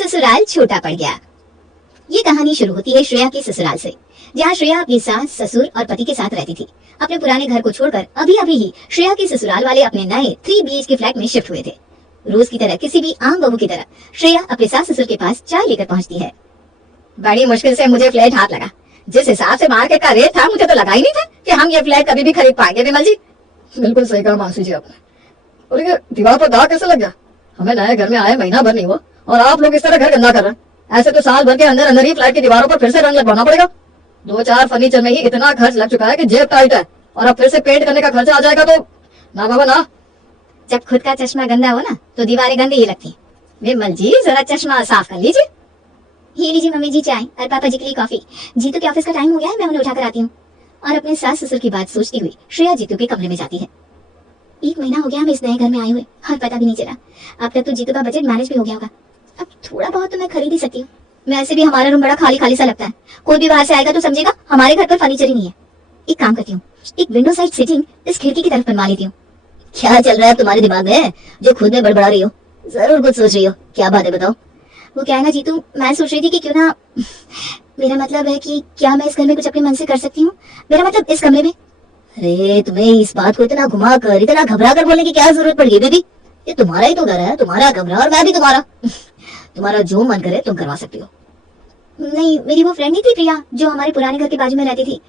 ससुराल छोटा पड़ गया। ये कहानी शुरू होती है श्रेया के ससुराल से, जहाँ श्रेया अपनी सास, ससुर और पति के साथ रहती थी। अपने पुराने घर को छोड़कर अभी अभी ही श्रेया के ससुराल वाले अपने नए 3 BHK फ्लैट में शिफ्ट हुए थे। रोज की तरह, किसी भी आम बहू की तरह श्रेया अपने सास ससुर के पास चाय लेकर पहुंचती है। बड़ी मुश्किल से मुझे फ्लैट हाथ लगा। जिस हिसाब से मार्केट का रेट था, मुझे तो लगा ही नहीं था कि हम ये फ्लैट कभी भी खरीद पाएंगे। विमल जी, बिल्कुल सही कहा मानसी जी आपने। और ये दीवार पर दाग कैसे लग गया? हमें नए घर में आए महीना भर नहीं हुआ और आप लोग इस तरह घर गंदा कर रहे हैं। ऐसे तो साल भर के अंदर अंदर ही फ्लैट की दीवारों पर फिर से रंग लगवाना पड़ेगा। 2-4 फर्नीचर में ही इतना खर्च लग चुका है कि जेब टाइट है, और अब फिर से पेंट करने का खर्चा आ जाएगा तो ना बाबा ना। जब खुद का चश्मा गंदा हो ना तो दीवारें गंदी ही लगती। विमल जी, जरा चश्मा साफ कर लीजिए। ये लीजिए मम्मी जी चाय, और पापा जी के लिए कॉफी। जीतू के ऑफिस का टाइम हो गया है, मैं उन्हें उठा कर आती हूँ। और अपने सास ससुर की बात सोचती हुई श्रेया जीतू के कमरे में जाती है। 1 महीना हो गया हमें इस नए घर में आए हुए, और पता भी नहीं चला। अब तक तो जीतू का बजट मैनेज भी हो गया होगा। अब थोड़ा बहुत तो मैं खरीद ही सकती हूँ। वैसे भी हमारा रूम बड़ा खाली खाली सा लगता है। कोई भी बाहर से आएगा तो समझेगा हमारे घर पर फर्नीचर ही नहीं है। एक काम करती हूँ, एक विंडो साइड सिटिंग इस खिड़की की तरफ बनवा लेती हूँ। क्या चल रहा है तुम्हारे दिमाग में जो खुद में बड़बड़ा रही हो? जरूर कुछ सोच रही हो, क्या बात है बताओ। वो क्या है ना जीतू, मैं सोच रही थी कि क्यों ना, मेरा मतलब है कि क्या मैं इस घर में कुछ अपने मन से कर सकती हूँ? मेरा मतलब इस कमरे में। अरे तुम्हें इस बात को इतना घुमा कर, इतना घबरा कर बोलने की क्या जरूरत पड़ गई बेबी? ये तुम्हारा ही तो घर है, तुम्हारा कमरा, और मैं भी तुम्हारा। तुम्हारा जो मन करे तुम करवा सकती हो। नहीं, मेरी वो फ्रेंड नहीं थी प्रिया, जो हमारे पुराने घर के बाजू में रहती थी।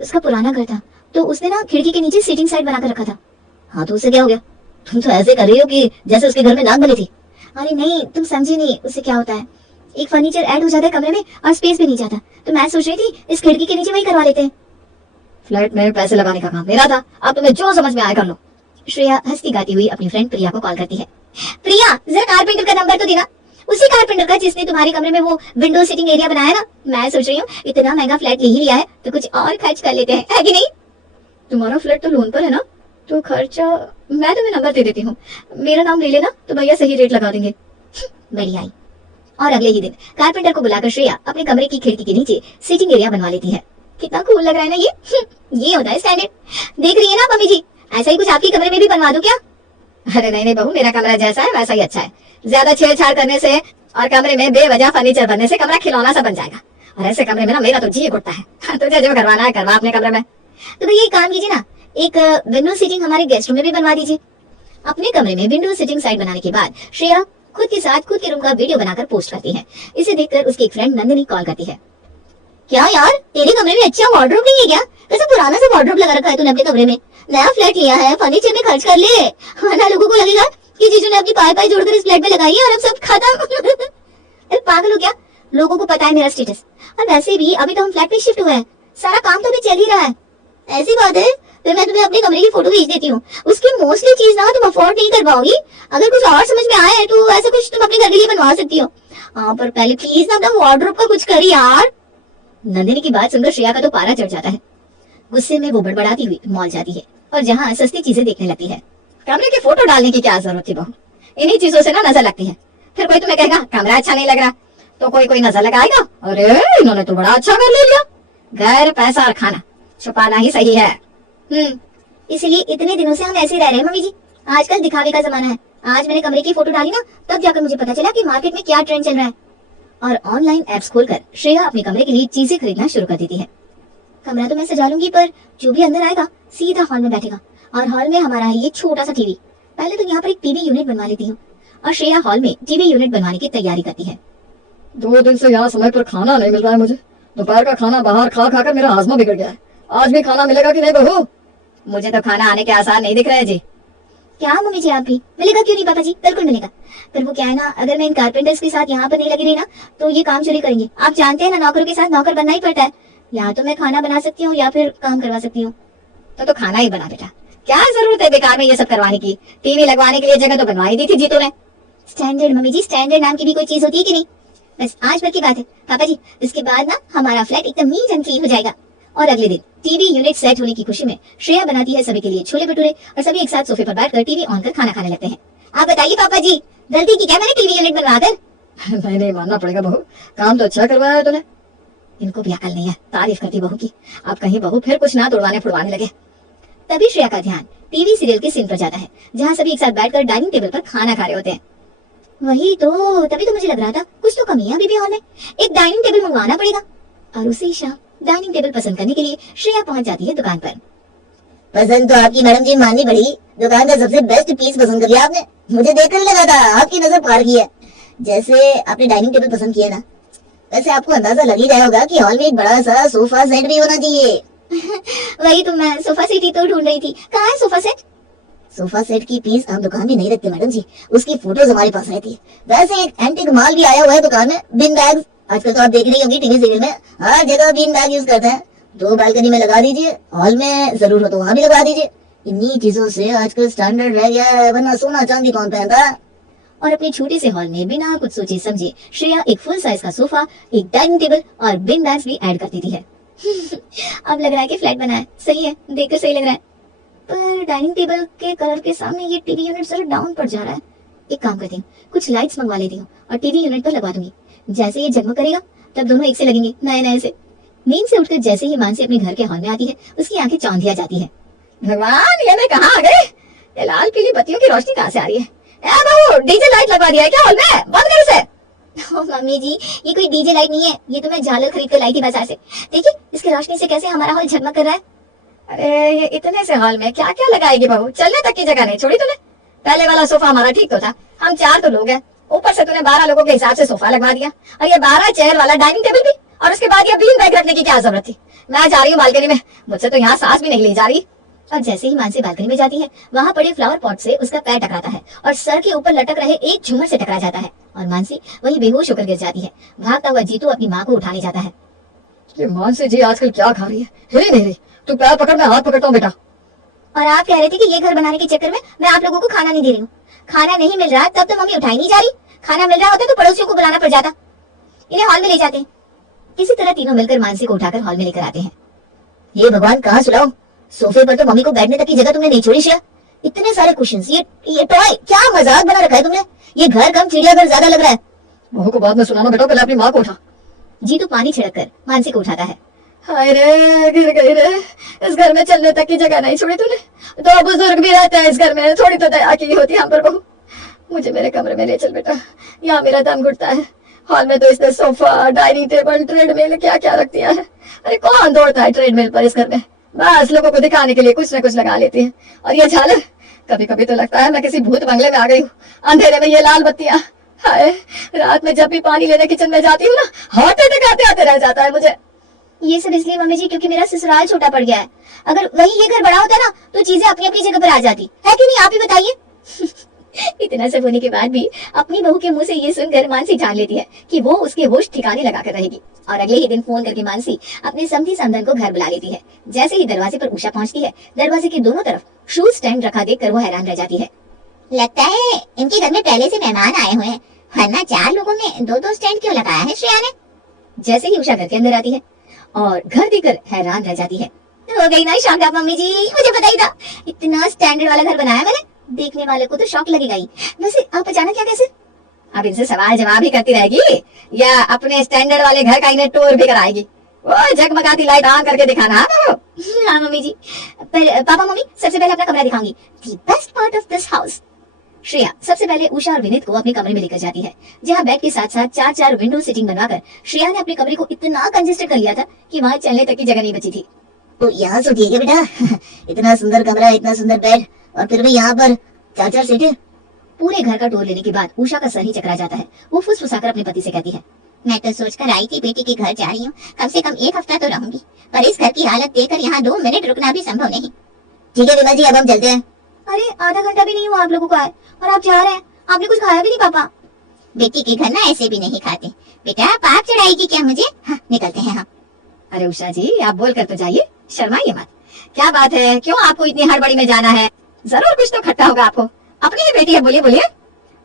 उसका पुराना घर था, तो उसने ना खिड़की के नीचे सीटिंग साइड बनाकर रखा था। हाँ तो उससे क्या हो गया? तुम तो ऐसे कर रही हो कि जैसे उसके घर में नाक बनी थी। अरे नहीं, तुम समझी नहीं। उससे क्या होता है, एक फर्नीचर ऐड हो जाता है कमरे में और स्पेस भी नहीं जाता। तो मैं सोच रही थी इस खिड़की के नीचे वही करवा लेते हैं। फ्लैट में पैसे लगाने का काम मेरा था, अब तुम्हें जो समझ में आए कर लो। श्रेया हंसती गाती हुई अपनी फ्रेंड प्रिया को कॉल करती है। प्रिया, जरा कारपेंटर का नंबर तो देना, उसी कारपेंटर का जिसने तुम्हारे कमरे में वो विंडो सिटिंग एरिया बनाया ना। मैं सोच रही हूँ इतना महंगा फ्लैट ले ही लिया है तो कुछ और खर्च कर लेते हैं, है कि नहीं? तुम्हारा फ्लैट तो लोन पर है ना, तो खर्चा मैं तुम्हें नंबर दे देती हूँ। मेरा नाम ले लेना तो भैया सही रेट लगा देंगे। बढ़िया आई। और अगले ही दिन कारपेंटर को बुलाकर श्रेया अपने कमरे की खिड़की के नीचे सिटिंग एरिया बनवा लेती है। कितना कूल लग रहा है ना ये। ये होता है स्टैंडर्ड। देख रही है ना मम्मी जी, ऐसा ही कुछ आपके कमरे में भी बनवा दूं क्या? अरे नहीं नहीं बहू, मेरा कमरा जैसा है वैसा ही अच्छा है। ज्यादा छेड़छाड़ करने से और कमरे में बेवजह फर्नीचर बनने से कमरा खिलौना सा बन जाएगा। और ऐसे कमरे में ना मेरा तो जी घुटता है। तुझे जो करवाना है करवा अपने कमरे में। तो भैया एक काम कीजिए ना, एक विंडो सीटिंग हमारे गेस्ट रूम में भी बनवा दीजिए। अपने कमरे में विंडो सीटिंग साइड बनाने के बाद श्रेया खुद के साथ खुद के रूम का वीडियो बनाकर पोस्ट करती है। इसे देखकर उसकी एक फ्रेंड नंदिनी कॉल करती है। क्या यार, तेरे कमरे में अच्छा वार्डरोब नहीं है क्या? कैसा पुराना सा वार्डरोब लगा रखा है तूने अपने कमरे में? नया फ्लैट लिया है, फर्नीचर में खर्च कर ले, वरना लोगों को लगेगा कि जीजू ने अपनी पाई पाई जोड़कर इस फ्लैट में लगाई है और अब सब खत्म। अरे पागल हो क्या? लोगों को पता है मेरा स्टेटस। और वैसे भी अभी तो हम फ्लैट में शिफ्ट हुए हैं, सारा काम तो अभी चल ही रहा है। ऐसी बात है, फिर मैं तुम्हें अपने कमरे की फोटो भेज देती हूँ। उसकी मोस्टली चीज ना तुम अफोर्ड नहीं कर पाओगी। अगर कुछ और समझ में आए तो ऐसा कुछ तुम अपने घर के लिए बनवा सकती हो। हाँ, पर पहले प्लीज ना अपना वार्डरोब का कुछ कर यार। नंदिनी की बात सुनकर श्रेया का तो पारा चढ़ जाता है। गुस्से में वो बड़बड़ाती हुई मॉल जाती है और जहाँ सस्ती चीजें देखने लगती है। कमरे की फोटो डालने की क्या जरूरत थी बहू? इन्हीं चीजों से ना नजर लगती है। फिर कोई तुम्हें कहेगा कमरा अच्छा नहीं लग रहा, तो कोई नजर लगाएगा, अरे इन्होंने तो बड़ा अच्छा घर ले लिया। घर, पैसा और खाना छुपाना ही सही है। इसलिए इतने दिनों से हम ऐसे रह रहे हैं मम्मी जी। आजकल दिखावे का जमाना है। आज मैंने कमरे की फोटो डाली ना, तब जाकर मुझे पता चला कि मार्केट में क्या ट्रेंड चल रहा है। और ऑनलाइन एप्स खोलकर श्रेया अपने कमरे के लिए चीजें खरीदना शुरू कर देती है। कमरा तो मैं सजा लूंगी, पर जो भी अंदर आएगा सीधा हॉल में बैठेगा, और हॉल में हमारा है ये छोटा सा टीवी। पहले तो यहाँ पर एक टीवी यूनिट बनवा लेती हूँ। और श्रेया हॉल में टीवी यूनिट बनवाने की तैयारी करती है। 2 दिन से यहाँ समय पर खाना नहीं मिल रहा है मुझे। दोपहर का खाना बाहर खा खाकर मेरा हाजमा बिगड़ गया है। आज भी खाना मिलेगा कि नहीं बहू? मुझे तो खाना आने के आसार नहीं दिख रहे जी। क्या मम्मी जी, आप भी? मिलेगा क्यों नहीं पापा जी, बिल्कुल मिलेगा। पर वो क्या है ना, अगर मैं इन कारपेंटर्स के साथ यहाँ पर नहीं लगी रही ना तो ये काम चोरी करेंगे। आप जानते हैं ना, नौकरों के साथ नौकर बनना ही पड़ता है। या तो मैं खाना बना सकती हूँ या फिर काम करवा सकती हूँ। तो खाना ही बना बेटा, क्या जरूरत है बेकार में ये सब करवाने की? टीवी लगवाने के लिए जगह तो बनवाई दी थी जीतू ने। स्टैंडर्ड मम्मी जी, स्टैंडर्ड नाम की भी कोई चीज होती है कि नहीं? बस आज भर की बात है पापा जी, इसके बाद ना हमारा फ्लैट एकदम नीट एंड क्लीन हो जाएगा। और अगले दिन टीवी यूनिट सेट होने की खुशी में श्रेया बनाती है सभी के लिए छोले भटूरे, और सभी एक साथ सोफे पर बैठकर टीवी ऑन कर खाना खाने लगते हैं। आप बताइए पापा जी, गलती की क्या मैंने टीवी यूनिट बनवाकर? नहीं मानना पड़ेगा बहू, काम तो अच्छा करवाया है तूने। इनको भी अकल नहीं है, तारीफ करती बहू की। अब कहीं बहू फिर कुछ ना तोड़वाने फुड़वाने लगे। तभी श्रेया का ध्यान टीवी सीरियल के सीन पर जाता है, जहाँ सभी एक साथ बैठकर डाइनिंग टेबल पर खाना खा रहे होते हैं। वही तो, तभी तो मुझे लग रहा था कुछ तो कमी है अभी भी हॉल में। एक डाइनिंग टेबल मंगवाना पड़ेगा। और उसी शाम डाइनिंग टेबल पसंद करने के लिए श्रेया पहुंच जाती है दुकान पर। पसंद तो आपकी मैडम जी माननी पड़ेगी, दुकान का सबसे बेस्ट पीस पसंद कर लिया आपने। मुझे देखकर लगा था आपकी नजर पार की है। जैसे आपने डाइनिंग टेबल पसंद किया ना, वैसे आपको अंदाजा लग ही रहा होगा कि हॉल में एक बड़ा सा सोफा सेट भी होना चाहिए। वही तो, मैं सोफा सेट ही तो ढूंढ रही थी। कहाँ है सोफा सेट? सोफा सेट की पीस हम दुकान में नहीं रखते मैडम जी, उसकी फोटोज हमारे पास रहती है। वैसे एक एंटीक माल भी आया हुआ है दुकान में, बिन बैग्स। आजकल तो आप देख रही होंगी टीवी सीरियल में हर जगह बिन बैग यूज करते हैं। तो बालकनी में लगा दीजिए, हॉल में जरूर हो तो वहां भी लगा दीजिए। इन्हीं चीजों से आजकल स्टैंडर्ड रह गया है, वरना सोना चांदी कौन पहनता है। और अपने छोटे से हॉल में बिना कुछ सोचे समझे श्रेया एक फुल साइज का सोफा, एक डाइनिंग टेबल और बिन बैग्स भी ऐड कर देती है। अब लग रहा है कि फ्लैट बना है। सही है, देखकर सही लग रहा है। पर डाइनिंग टेबल के कलर के सामने ये टीवी यूनिट जरा डाउन पड़ जा रहा है। एक काम करती हूँ, कुछ लाइट्स मंगवा लेती हूँ और टीवी यूनिट पर लगवा दूंगी। जैसे ये जगमग करेगा तब दोनों एक से लगेंगे, नए नए से। नींद से उठकर जैसे ही मानसी अपने घर के हॉल में आती है, उसकी आंखें चौंधिया जाती है। भगवान, ये मैं कहाँ आ गए? ये लाल पीली बत्तियों की रोशनी कहाँ से आ रही है? ए बहू, डीजे लाइट लगवा दिया है क्या हॉल में? बंद कर इसे। ओ मम्मी जी, ये कोई डीजे लाइट नहीं है, ये तो मैं झालर खरीद कर लाई थी बाजार से। देखिए इसकी रोशनी से कैसे हमारा हॉल झगमग कर रहा है। अरे ये इतने से हॉल में क्या क्या लगाएगी बहू? चलने तक की जगह नहीं छोड़ी तूने। पहले वाला सोफा हमारा ठीक तो था, हम 4 तो लोग हैं, ऊपर से तूने 12 लोगों के हिसाब से सोफा लगवा दिया। और ये 12 चेयर वाला डाइनिंग टेबल भी, और उसके बाद ये बीन बैग रखने की क्या जरूरत थी? मैं जा रही हूँ बालकनी में, मुझसे तो यहाँ सांस भी नहीं ली जा रही। और जैसे ही मानसी बालकनी में जाती है, वहाँ पड़े फ्लावर पॉट से उसका पैर टकराता है और सर के ऊपर लटक रहे एक झूमर से टकरा जाता है और मानसी वही बेहोश होकर गिर जाती है। भागता हुआ जीतू अपनी माँ को उठाने जाता है। ये मानसी जी आजकल क्या खा रही है? हिली नहीं रही। तू पैर पकड़, मैं हाथ पकड़ता हूँ बेटा। और आप कह रहे थे कि ये घर बनाने के चक्कर में मैं आप लोगों को खाना नहीं दे रही हूँ। खाना नहीं मिल रहा तब तो मम्मी उठाई नहीं जा रही। खाना मिल रहा होता तो पड़ोसियों को बुलाना पड़ जाता। इन्हें हॉल में ले जाते हैं। इसी तरह तीनों मिलकर मानसी को उठाकर हॉल में लेकर आते हैं। ये भगवान कहाँ सुलाओ, सोफे पर तो मम्मी को बैठने तक की जगह तुमने नहीं छोड़ी श्रेया। इतने सारे कुशन्स, ये टॉय, क्या मजाक बना रखा है तुमने। ये घर कम चिड़ियाघर ज्यादा लग रहा है। बहू को बाद में सुनाना बेटा, पहले अपनी माँ को उठा। जीतू पानी छिड़क कर मानसी को उठाता है। हाय रे, गिर गई रे। इस घर में चलने तक की जगह नहीं छोड़ी तूने। 2 बुजुर्ग भी रहते हैं इस घर में, थोड़ी तो दया की होती हम पर बहू। मुझे मेरे कमरे में ले चल बेटा, यहाँ मेरा दम घुटता है। हॉल में तो इसने सोफा, डाइनिंग टेबल, ट्रेडमिल क्या क्या रख दिया है। अरे कौन दौड़ता है ट्रेडमिल पर इस घर में? बस लोगों को दिखाने के लिए कुछ न कुछ लगा लेती है। और ये झालर, कभी कभी तो लगता है मैं किसी भूत बंगले में आ गई हूँ। अंधेरे में ये लाल बत्तियां, हाय, रात में जब भी पानी लेने किचन में जाती हूँ ना, हार्ट अटैक आते आते रह जाता है मुझे। ये सब इसलिए मम्मी जी क्योंकि मेरा ससुराल छोटा पड़ गया है। अगर वही ये घर बड़ा होता ना तो चीजें अपनी अपनी जगह पर आ जाती है कि नहीं, आप ही बताइए। इतना सब होने के बाद भी अपनी बहू के मुंह से ये सुनकर मानसी जान लेती है कि वो उसके होश ठिकाने लगा कर रहेगी। और अगले ही दिन फोन करके मानसी अपने समधी समधन को घर बुला लेती है। जैसे ही दरवाजे पर उषा पहुंचती है, दरवाजे के दोनों तरफ शूज स्टैंड रखा देखकर वो हैरान रह जाती है। लगता है इनके घर में पहले से मेहमान आए हुए हैं, वरना 4 लोगों में 2-2 स्टैंड क्यों लगाया है श्रेया ने। जैसे ही उषा घर के अंदर आती है और घर देखकर हैरान रह जाती है। हो गई ना शानदार मम्मी जी, मुझे पता ही था। इतना स्टैंडर्ड वाला घर बनाया मैंने, देखने वाले को तो शौक लगेगा ही। वैसे आप अचानक क्या कैसे? अब इनसे सवाल जवाब ही करती रहेगी या अपने स्टैंडर्ड वाले घर का इन्हें टूर भी कराएगी? वो जगमगाती लाइट ऑन करके दिखाना। हाँ मम्मी जी, पर पापा मम्मी सबसे पहले अपना कमरा दिखाऊंगी। The best part of this house. Shreya सबसे पहले उषा और विनीत को अपने कमरे में लेकर जाती है, जहाँ बेड के साथ साथ 4-4 विंडो सीटिंग बनवाकर श्रेया ने अपने कमरे को इतना कंजेस्टेड कर लिया था कि वहाँ चलने तक की जगह नहीं बची थी। तो यहाँ सो ठीक है बेटा। इतना सुंदर कमरा, इतना सुंदर बेड, और फिर भी यहाँ पर 4-4 सीटें। पूरे घर का टूर लेने के बाद उषा का सर ही चकरा जाता है। वो फुसफुसाकर अपने पति से कहती है, मैं तो सोचकर आई थी बेटी के घर जा रही हूँ, कम से कम 1 हफ्ता तो रहूंगी, पर इस घर की हालत देखकर यहाँ 2 मिनट रुकना भी संभव नहीं। ठीक है विमल जी, अब हम चलते हैं। अरे आधा घंटा भी नहीं हुआ आप लोगों को आए और आप जा रहे हैं। आपने कुछ खाया भी नहीं पापा। बेटी के घर ना ऐसे भी नहीं खाते। बेटा पाप चढ़ाएगी क्या मुझे? हाँ, निकलते हैं हम। अरे उषा जी, आप बोल कर तो जाइए, शर्माइए मत। क्या बात है, क्यों आपको इतनी हड़बड़ी में जाना है? जरूर कुछ तो खट्टा होगा आपको। अपनी ही बेटी है, बोलिए बोलिए।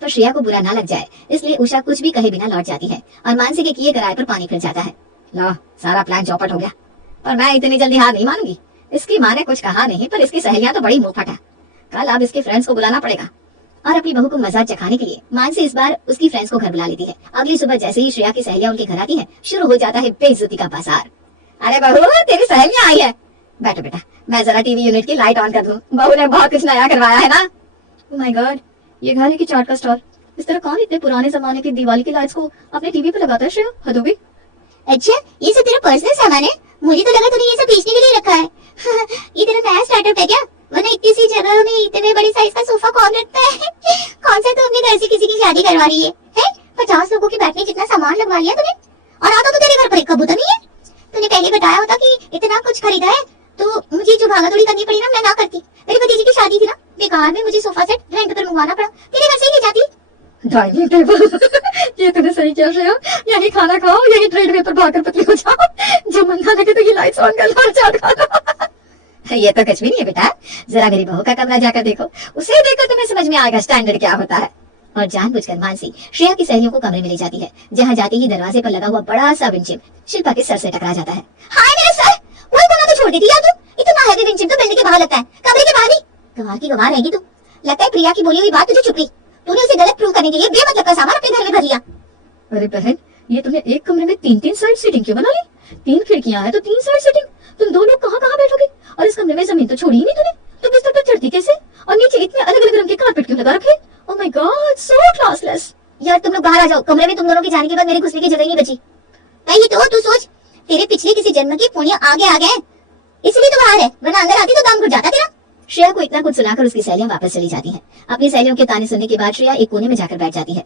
तो श्रेया को बुरा ना लग जाए इसलिए उषा कुछ भी कहे बिना लौट जाती है और मानसी के किए कराए पर पानी फिर जाता है। लो, सारा प्लान चौपट हो गया, पर मैं इतनी जल्दी हार नहीं मानूंगी। इसकी माँ ने कुछ कहा नहीं, पर इसकी सहेलियां तो बड़ी मुंहफट है। कल अब इसके फ्रेंड्स को बुलाना पड़ेगा। और अपनी बहू को मजा चखाने के लिए मानसी इस बार उसकी फ्रेंड्स को घर बुला लेती है। अगली सुबह जैसे ही श्रेया की सहेलियां उनके घर आती है, शुरू हो जाता है बेइज्जती का बाजार। अरे बहू, तेरी सहेलियां आई है। बैठो बेटा, मैं जरा टीवी यूनिट की लाइट ऑन कर दूं। बहू ने बहुत कुछ नया करवाया है ना। ओह माय गॉड, ये घर है कि चाट का स्टॉल? इस तरह कौन इतने पुराने जमाने की दिवाली की लाइट्स को अपने टीवी पे लगाता है श्रेया? हद हो गई। अच्छा, ये सब तेरा पर्सनल सामान है? मुझे तो लगा तूने ये सब बेचने के लिए रखा है। ये तेरा नया स्टार्टअप है क्या? वरना इतनी सी जगह में इतने बड़े साइज का सोफा कौन रखता है? कौन सा तू अपने घर से किसी की शादी करवा रही है? 50 लोगों के बैठने जितना सामान लगवा लिया तूने, और आता तो तेरे घर पर एक कबूतर नहीं है। तूने पहले बताया होता कि इतना कुछ खरीदा है तो मुझे जो भागा दौड़ी करनी पड़ी ना, मैं ना करती। मेरे भतीजे की शादी थी ना, बेकार में मुझे सोफा सेट रेंट पर मंगवाना पड़ा, तेरे घर से ही ले जाती। डाइनिंग टेबल ये तूने सही किया श्रेया, यही खाना खाओ, यही ट्रेडमिल पर भागकर पतली हो जाओ। जब मन ना लगे तो ये लाइट्स ऑन कर लो और चाट खा लो। ये तो कुछ भी नहीं है बेटा, जरा मेरी बहू का कमरा जाकर देखो, उसे देखकर तुम्हें समझ में आएगा स्टैंडर्ड क्या होता है। और जानबूझकर मानसी श्रेया की सहेलियों को कमरे में ले जाती है, जहाँ जाते ही दरवाजे पर लगा हुआ बड़ा सा विंडचिम शिल्पा के सर से टकरा जाता है। हाय मेरा सर, वही कोना तो छोड़ देती यार तू। इतना हैवी विंडचिम तो बिल्डिंग के बाहर लगता है, कमरे के बाहर नहीं। गवार की गवार रहेगी तू। लगता है प्रिया की बोली हुई बात तुझे चुप रही। तूने उसे गलत प्रूव करने के लिए बेमतलब का सामान अपने घर में भर लिया। अरे बहन, ये तुमने एक कमरे में 3-3 साइड सीटिंग क्यों बना ली? 3 खिड़कियां हैं तो 3 साइड सीटिंग। तुम 2 लोग कहाँ कहाँ बैठोगे? और इस कमरे में जमीन तो छोड़ी ही नहीं तूने। तुम बिस्तर पर चढ़ती कैसे? और नीचे इतने अलग अलग रंग के कारपेट क्यों लगा रखे? Oh my God, so classless. यार तुम लोग बाहर आ जाओ, कमरे में तुम दोनों के जाने के बाद मेरे घुसने की जगह नहीं बची। पहले तो तू सोच, तेरे पिछले किसी जन्म की पुण्य आगे आ गए, इसलिए तो बाहर है, वरना अंदर आती तो दम घुट जाता तेरा। श्रेया को इतना कुछ सुनाकर उसकी सहेलियां वापस चली जाती हैं। अपनी सहेलियों के ताने सुनने के बाद श्रेया एक कोने में जाकर बैठ जाती है।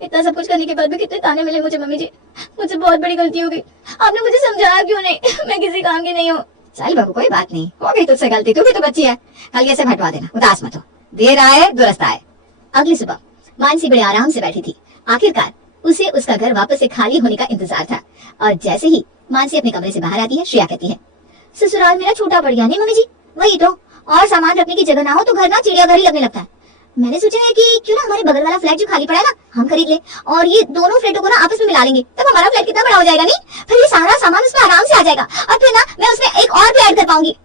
इतना सब कुछ करने के बाद भी कितने ताने मिले मुझे मम्मी जी, मुझसे बहुत बड़ी गलती हो गई। आपने मुझे समझाया क्यों नहीं? मैं किसी काम की नहीं हूँ। चल बाबू, कोई बात नहीं, हो गई तुझसे गलती, तू भी तो बच्ची है, कल ये से हटवा देना, उदास मत हो, देर आए दुरुस्त आए। अगली सुबह मानसी बड़े आराम से बैठी थी। आखिरकार उसे उसका घर वापस से खाली होने का इंतजार था। और जैसे ही मानसी अपने कमरे से बाहर आती है, श्रेया कहती है, ससुराल मेरा छोटा पड़ गया नहीं मम्मी जी? वही तो, और सामान रखने की जगह ना हो तो घर ना चिड़ियाघर ही लगने लगता है। मैंने सोचा है कि क्यों ना हमारे बगल वाला फ्लैट जो खाली पड़ा है ना, हम खरीद ले और ये दोनों फ्लैटों को ना आपस में मिला लेंगे, तब हमारा फ्लैट कितना बड़ा हो जाएगा नहीं? फिर ये सारा सामान उसमें आराम से आ जाएगा और फिर ना मैं उसमें एक और भी ऐड कर पाऊंगी।